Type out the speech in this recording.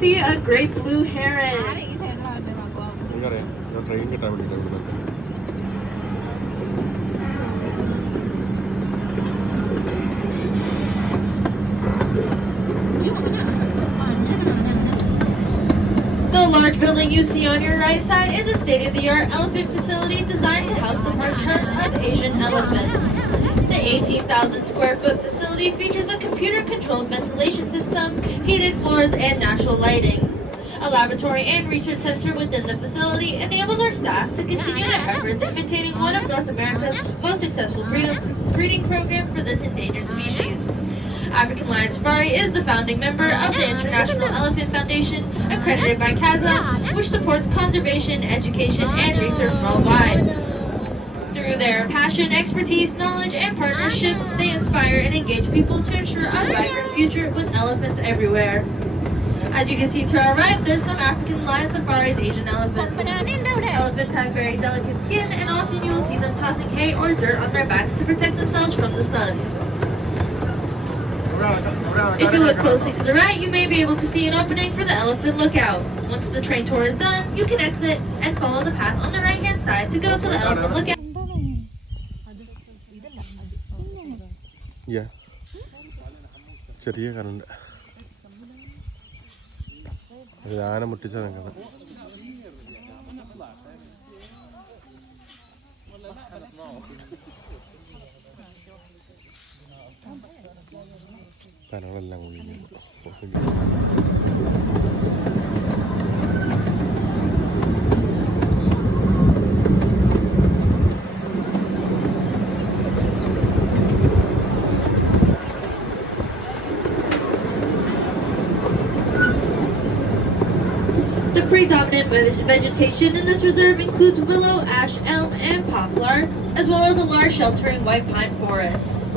see a great blue heron. The large building you see on your right side is a state-of-the-art elephant facility designed to house the first herd of Asian elephants. The 18,000 square foot facility features a computer-controlled ventilation system, heated floors, and natural lighting. A laboratory and research center within the facility enables our staff to continue their efforts in maintaining one of North America's most successful breeding program for this endangered species. African Lion Safari is the founding member of the International Elephant Foundation, accredited by CASA, which supports conservation, education, and research worldwide. Through their passion, expertise, knowledge, and partnerships, they inspire and engage people to ensure a vibrant future with elephants everywhere. As you can see to our right, there's some African Lion Safari's Asian elephants. Elephants have very delicate skin, and often you will see them tossing hay or dirt on their backs to protect themselves from the sun. If you look closely to the right, you may be able to see an opening for the elephant lookout. Once the train tour is done, you can exit and follow the path on the right-hand side to go to the elephant lookout. Yeah. ചെറിയ current ആന മുട്ടിച്ച നിൽക്കുന്നത് സ്ഥലങ്ങളെല്ലാം കുഴിക്കുന്നു. The predominant vegetation in this reserve includes willow, ash, elm, and poplar, as well as a large sheltering white pine forest.